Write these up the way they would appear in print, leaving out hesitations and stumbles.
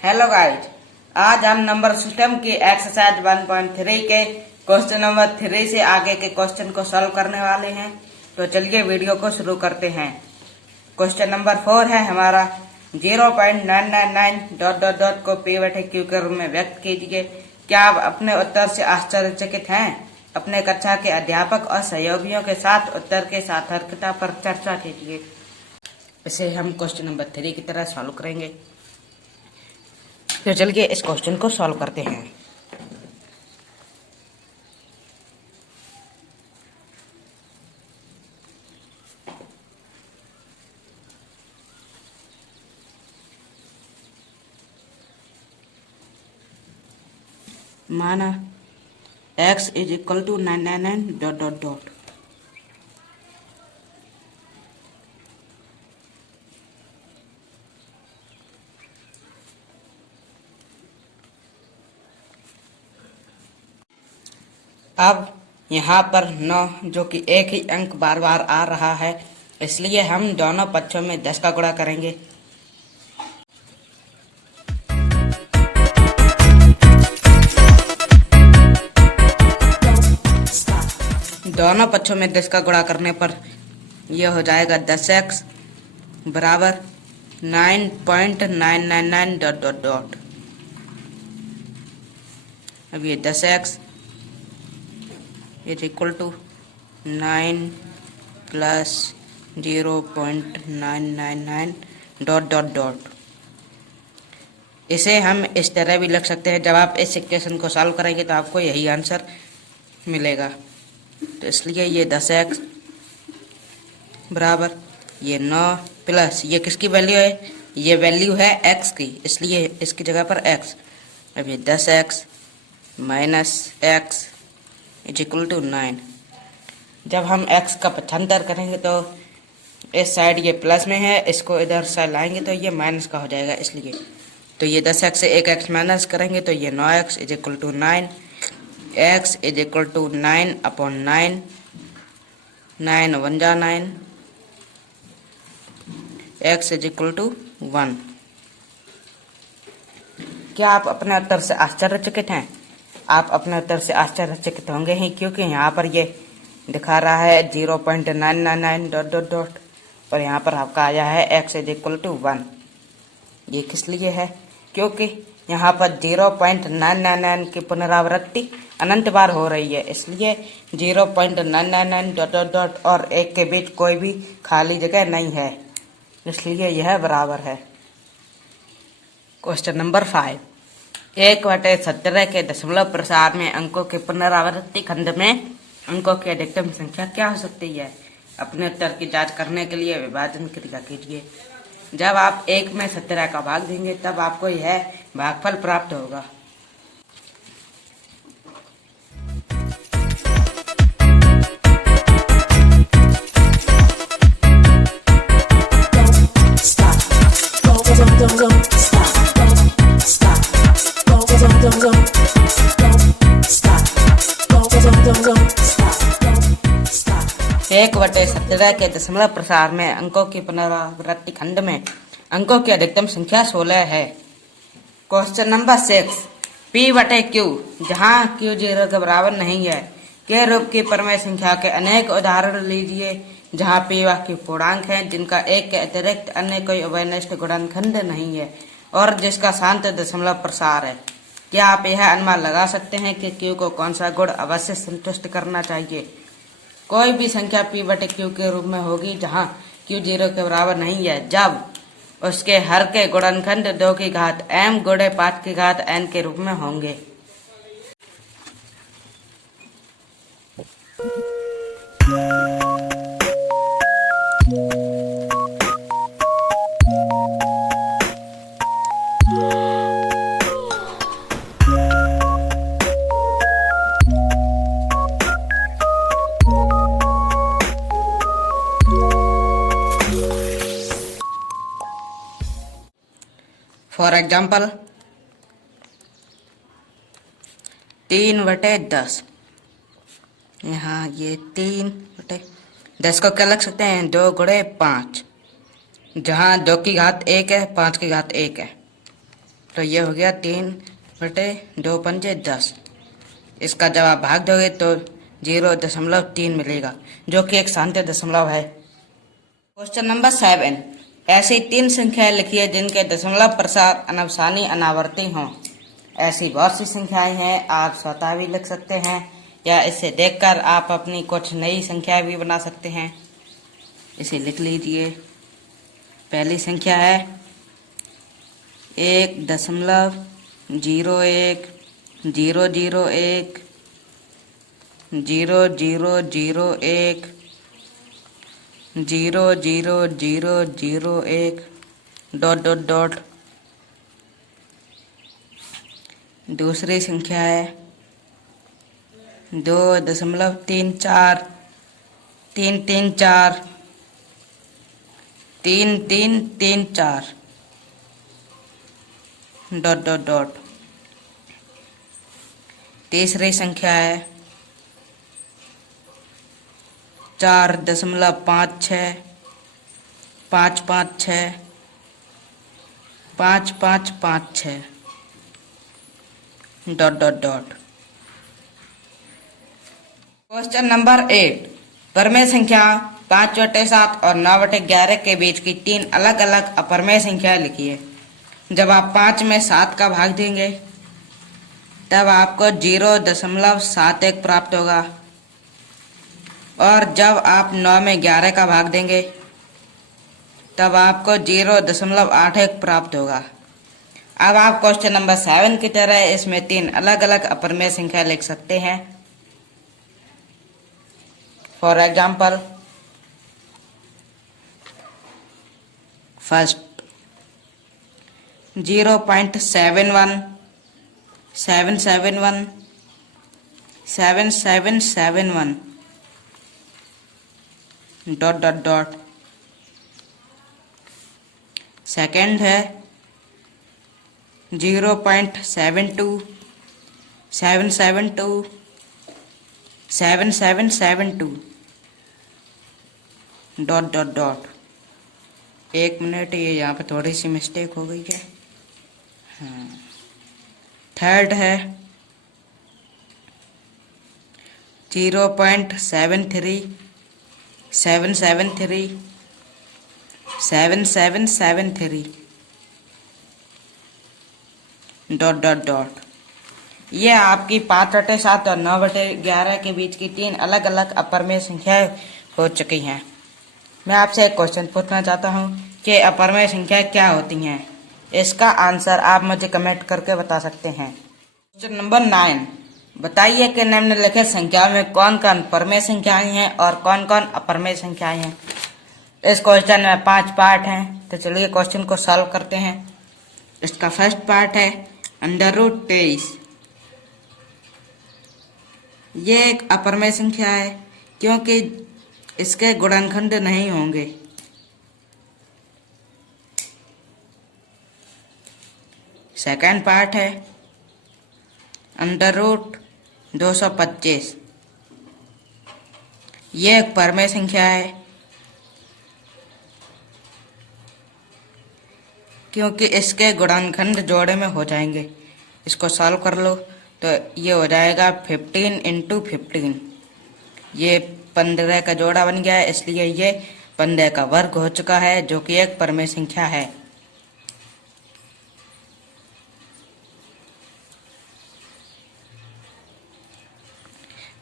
Hello guys, आज हम number system की एक्सरसाइज 1.3 के क्वेश्चन नंबर 3 से आगे के क्वेश्चन को सॉल्व करने वाले हैं। तो चलिए वीडियो को शुरू करते हैं। क्वेश्चन नंबर 4 है हमारा 0.999 डॉट डॉट डॉट को P/Q के रूप में व्यक्त कीजिए। क्या आप अपने उत्तर से आश्चर्यचकित हैं? अपने कक्षा के अध्यापक और सहयोगियों के साथ उत्तर के सार्थकता पर चर्चा कीजिए। इसे हम क्वेश्चन नंबर 3 की तरह सॉल्व करेंगे। तो चलिए इस क्वेश्चन को सॉल्व करते हैं। माना x is equal to 999 dot dot dot. अब यहाँ पर 9 जो कि एक ही अंक बार बार आ रहा है, इसलिए हम दोनों पक्षों में 10 का गुणा करेंगे। दोनों पक्षों में 10 का गुणा करने पर यह हो जाएगा 10x बराबर 9.999 डॉट डॉट डॉट। अब ये 10x is equal to 9 plus 0.999 dot dot dot. इसे हम इस तरह भी लिख सकते हैं। जब आप इस इक्वेशन को सॉल्व करेंगे तो आपको यही आंसर मिलेगा। तो इसलिए ये 10x बराबर ये 9 प्लस ये किसकी वैल्यू है? ये वैल्यू है x की, इसलिए इसकी जगह पर x। अब ये 10x minus x is equal to 9। जब हम x का पक्षांतर करेंगे तो इस साइड ये प्लस में है, इसको इधर से लाएंगे तो ये माइनस का हो जाएगा, इसलिए तो ये 10x से एक x माइनस करेंगे तो ये 9x is equal to 9। x is equal to 9 upon 9, 9 1 जा 9, x इज इक्वल टू 1। क्या आप अपने उत्तर से आश्चर्यचकित हैं? आप अपने उत्तर से आश्चर्यचकित होंगे ही, क्योंकि यहाँ पर ये दिखा रहा है 0.999 डॉट डॉट डॉट और यहाँ पर आपका आया है x इज इक्वल टू 1। ये किस लिए है? क्योंकि यहाँ पर 0.999 की पुनरावृत्ति अनंत बार हो रही है, इसलिए 0.999 डॉट डॉट डॉट और 1 के बीच कोई भी खाली जगह नहीं है, इसलिए यह बराबर है। क्वेश्चन नंबर 5 1/17 के दशमलव प्रसार में अंकों के पुनरावृत्ति खंड में अंकों की अधिकतम संख्या क्या हो सकती है? अपने उत्तर की जांच करने के लिए विभाजन क्रिया कीजिए। जब आप 1 में 17 का भाग देंगे तब आपको यह भागफल प्राप्त होगा। एक बटे 17 के दशमलव प्रसार में अंकों की पुनरावृत्ति खंड में अंकों की अधिकतम संख्या 16 है। क्वेश्चन नंबर 6 P/Q जहाँ Q 0 के बराबर नहीं है के रूप की परमेय संख्या के अनेक उदाहरण लीजिए जहाँ P व Q पूर्णांक हैं जिनका एक के अतिरिक्त अन्य कोई उभयनिष्ठ गुणनखंड नहीं है और जिसका शांत दशमलव प्रसार है। क्या आप यह अनुमान लगा सकते हैं कि Q को कौन सा गुण अवश्य संतुष्ट करना चाहिए? कोई भी संख्या P/Q के रूप में होगी जहाँ Q 0 के बराबर नहीं है जब उसके हर के गुणनखंड 2 की घात m गुणे 5 की घात n के रूप में होंगे। For example 3/10। यहाँ ये 3/10 को क्या लिख सकते हैं? 2 × 5, जहाँ 2 की घात 1 है, 5 की घात 1 है, तो ये हो गया 3/2 पंजे 10। इसका जब आप भाग दोगे तो 0.3 मिलेगा, जो कि एक शांति दशमलव है। क्वेश्चन नंबर 7, ऐसी 3 संख्याएं लिखिए जिनके दशमलव प्रसार अनवसानी अनावर्ती हों। ऐसी बहुत सी संख्याएं हैं, आप स्वतः भी लिख सकते हैं या इसे देखकर आप अपनी कुछ नई संख्याएं भी बना सकते हैं। इसे लिख लीजिए। पहली संख्या है 1.01001 0001 00001 ... दूसरी संख्या है 2.34 334 3334 ... तीसरी संख्या है 4.56 556 5556 ... क्वेश्चन नंबर 8, परमेय संख्या 5/7 और 9/11 के बीच की 3 अलग अलग अपरमेय संख्याएं लिखिए। जब आप 5 में 7 का भाग देंगे तब आपको 0.71 प्राप्त होगा, और जब आप 9 में 11 का भाग देंगे तब आपको 0.81 प्राप्त होगा। अब आप क्वेश्चन नंबर 7 की तरह इसमें 3 अलग अलग अपरमेय संख्या लिख सकते हैं। फॉर एग्जाम्पल, फर्स्ट 0.71 771 7771 ... सेकेंड है 0.72 772 7772 ... एक मिनट, ये यहाँ पे थोड़ी सी मिस्टेक हो गई है। हाँ, थर्ड है 0.73 773 7773 ... ये आपकी 5/7 और 9/11 के बीच की 3 अलग अलग अपरमेय संख्याएं हो चुकी हैं। मैं आपसे एक क्वेश्चन पूछना चाहता हूँ कि अपरमेय संख्या क्या होती हैं। इसका आंसर आप मुझे कमेंट करके बता सकते हैं। क्वेश्चन नंबर 9, बताइए कि निम्नलिखित संख्या में कौन कौन परमेय संख्याएं हैं और कौन कौन अपरमेय संख्याएं हैं। इस क्वेश्चन में 5 पार्ट हैं, तो चलिए क्वेश्चन को सॉल्व करते हैं। इसका फर्स्ट पार्ट है √23। ये एक अपरमेय संख्या है क्योंकि इसके गुणनखंड नहीं होंगे। सेकंड पार्ट है √225। ये एक परमेय संख्या है क्योंकि इसके गुणनखंड जोड़े में हो जाएंगे। इसको सॉल्व कर लो तो ये हो जाएगा 15 × 15। ये 15 का जोड़ा बन गया है, इसलिए ये 15 का वर्ग हो चुका है, जो कि एक परमेय संख्या है।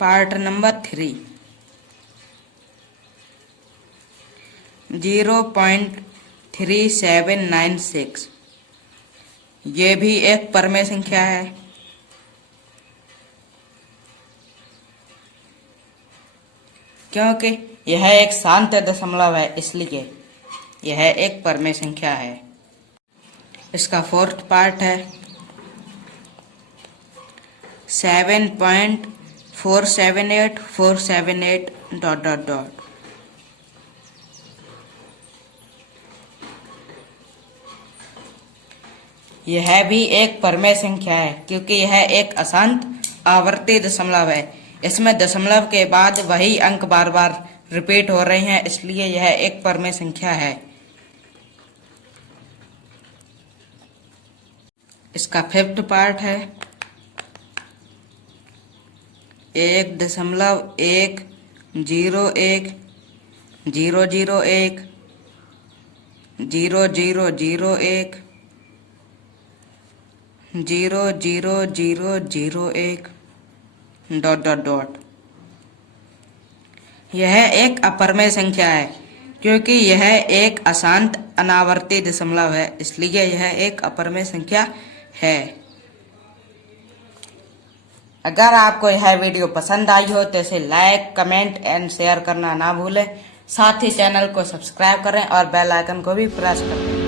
Part number 3 0.3796। ये भी एक परमेय संख्या है। क्योंकि यह एक शांत दशमलव है, इसलिए यह एक परमेय संख्या है। इसका फोर्थ पार्ट है 7.478478 ... यह भी एक परमेय संख्या है क्योंकि यह एक अशांत आवर्ती दशमलव है। इसमें दशमलव के बाद वही अंक बार बार रिपीट हो रहे हैं, इसलिए यह एक परमेय संख्या है। इसका फिफ्थ पार्ट है 1.10100100001 ... यह एक अपरमेय संख्या है क्योंकि यह एक अशांत अनावर्ती दशमलव है, इसलिए यह एक अपरमेय संख्या है। अगर आपको यह वीडियो पसंद आई हो तो इसे लाइक, कमेंट एंड शेयर करना ना भूलें। साथ ही चैनल को सब्सक्राइब करें और बेल आइकन को भी प्रेस करें।